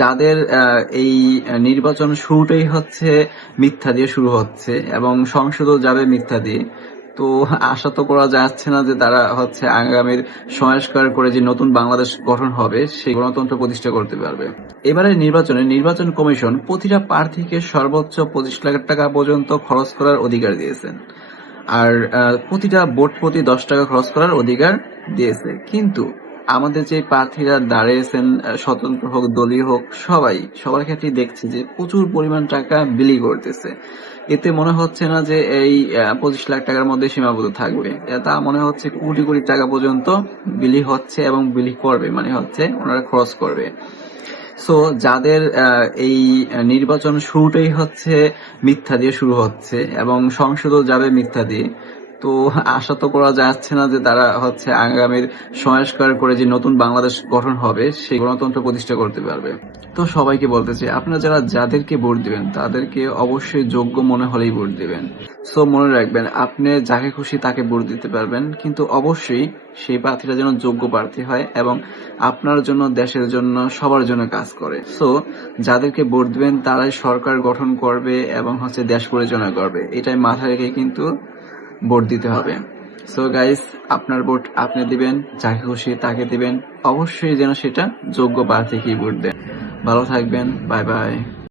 যাদের এই নির্বাচন শুরুটাই হচ্ছে মিথ্যা দিয়ে শুরু হচ্ছে এবং সংসদও যাবে মিথ্যা দিয়ে, তো আশা তো করা যাচ্ছে না যে তারা হচ্ছে আগামীর সংস্কার করে যে নতুন বাংলাদেশ গঠন হবে সেই গণতন্ত্র প্রতিষ্ঠা করতে পারবে। এবারে নির্বাচন কমিশন প্রতিটা প্রার্থীকে সর্বোচ্চ 25 লাখ টাকা পর্যন্ত খরচ করার অধিকার দিয়েছেন। আর প্রতিটা ভোট প্রতি 10 টাকা খরচ করার অধিকার দিয়েছে। কিন্তু আমাদের যে প্রার্থীরা দাঁড়িয়েছেন, স্বতন্ত্র হোক দলীয় হোক সবার ক্ষেত্রে দেখছি যে প্রচুর পরিমাণ টাকা বিলি করতেছে। এতে মনে হচ্ছে না যে এই 25 লাখ টাকার মধ্যে সীমাবদ্ধ থাকবে, তা মনে হচ্ছে কোটি কোটি টাকা পর্যন্ত বিলি হচ্ছে এবং বিলি করবে, মানে হচ্ছে ওনারা খরচ করবে। সো যাদের এই নির্বাচন শুরুটাই হচ্ছে মিথ্যা দিয়ে শুরু হচ্ছে এবং সংসদও যাবে মিথ্যা দিয়ে, তো আশা তো করা যাচ্ছে না যে তারা হচ্ছে আগামীর সংস্কার করে যে নতুন বাংলাদেশ গঠন হবে সেই গণতন্ত্র প্রতিষ্ঠা করতে পারবে। তো সবাইকে বলতে চাই, আপনারা যাদেরকে ভোট দিবেন তাদেরকে অবশ্যই যোগ্য মনে হলেই ভোট দিবেন। সো মনে রাখবেন, আপনি যাকে খুশি তাকে ভোট দিতে পারবেন, কিন্তু অবশ্যই সেই প্রার্থীরা যেন যোগ্য প্রার্থী হয় এবং আপনার জন্য, দেশের জন্য, সবার জন্য কাজ করে। সো যাদেরকে ভোট দিবেন তারাই সরকার গঠন করবে এবং হচ্ছে দেশ পরিচালনা করবে, এটাই মাথায় রেখে কিন্তু ভোট দিতে হবে। সো গাইস, আপনার ভোট আপনি দিবেন, যাকে খুশি তাকে দিবেন, অবশ্যই যেন সেটা যোগ্য প্রার্থীকেই ভোট দেন। ভালো থাকবেন, বাই বাই।